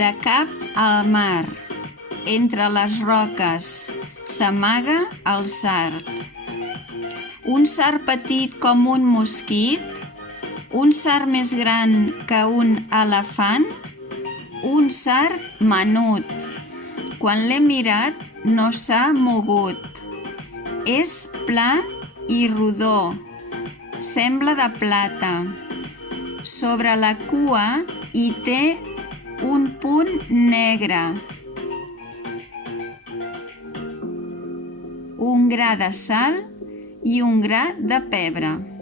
De cap al mar, entre les roques, s'amaga el sard. Un sard petit com un mosquit, un sard més gran que un elefant, un sard menut. Quan l'he mirat no s'ha mogut. És pla i rodó, sembla de plata. Sobre la cua hi té un punt negre. Un gra de sal i un gra de pebre.